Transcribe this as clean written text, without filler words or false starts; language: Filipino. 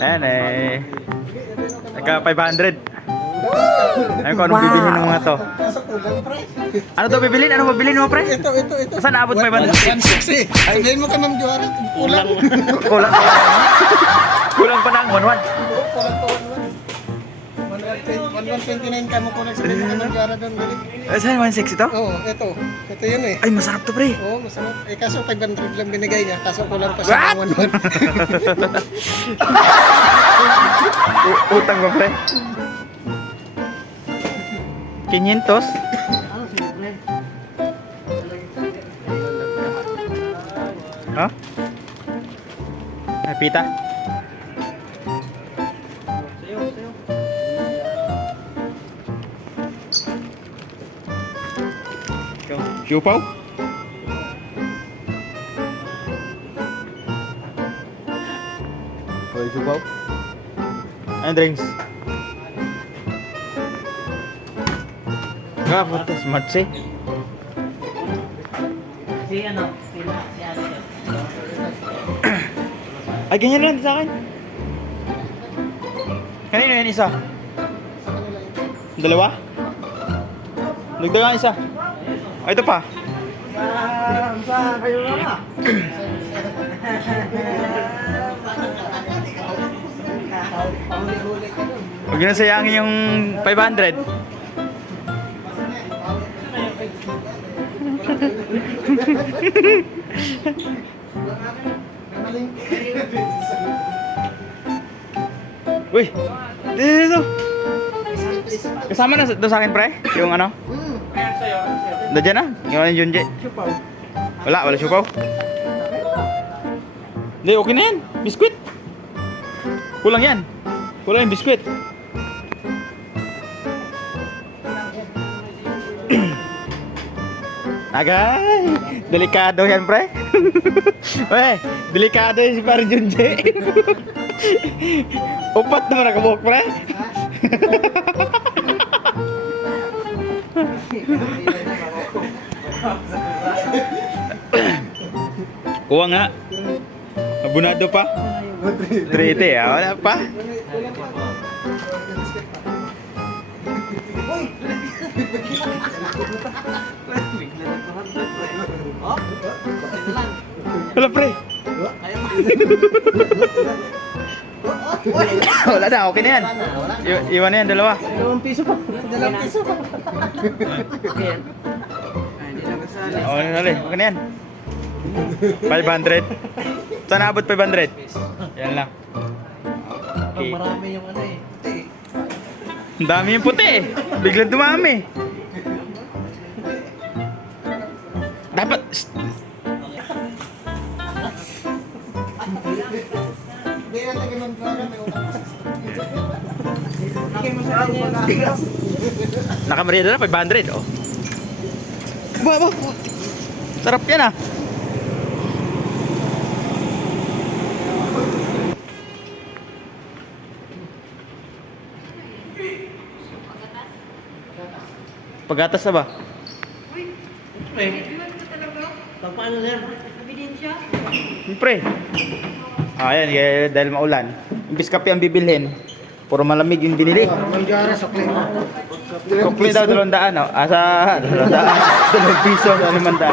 Ayan eh. Nagka 500. Ayun kung anong bibilhin ng mga to. Kaso kulang, pre. Ano to bibilhin? Ano bibilhin mo, pre? Ito. Saan naabot 500? 160. Sabihin mo ka, Ma'am Juara. Kulang. Kulang. Kulang pa ng 1-1. Kulang to 129 ka mo kulang. Sabihin mo ka, Ma'am Juara doon. Balik. Saan 160 to? Oo, ito. Ito yun eh. Ay, masarap to, pre. Oo, masarap. Eh, kaso 500 lang binigay niya. Kaso kulang pa siya ng 1-1. Utang ba, pre? 500? Ha? Ay, pita? Siupaw? Hoy, siupaw? Ano drinks? Nga, puto, smart siya. Si ano, si ano. Ay, ganyan lang sa akin. Kanino yan isa? Dalawa? Nagdagan isa. Ay, ito pa. Saan kayo nga? Huwag nyo na sayangin yung 500. Uy! Dito! Kasama na doon sa akin, pre? Yung ano? Nandiyan na? Yung Junji? Wala siupaw. Hindi, okay na yan. Biskuit. Kulang yan. Kulang yung biskuit. Agay! Delikado yan, pre. Weh, delikado yan si Pare Junji. Upat naman nakabuhok, pre. Kuha nga. Abunado pa. 380 ah, wala pa. Wala, pre. Wala na, okay na yan. Iwan na yan, dalawa. 2 piso pa. 2 piso pa. Ayan. Hindi na kasali. Okay na yan. 500. Saan naabot 500? Yan lang. Okay. Marami yung ano eh. Ang dami yung puti eh. Biglang dumami. Dapat... Hindi yan lagi Ma'am Juara. May utak. Bigay mo sa kanya. Nakamarida na 500 oh. Ba. Sarap yan ah. Pagatas na ba? Paano na yan? Siyempre. Ayan, dahil maulan. Imbis kape ang bibilhin. Puro malamig yung binili. Ma'am Juara, sukli. Complete daw 200 oh. Asa 200. 2 piso, 500.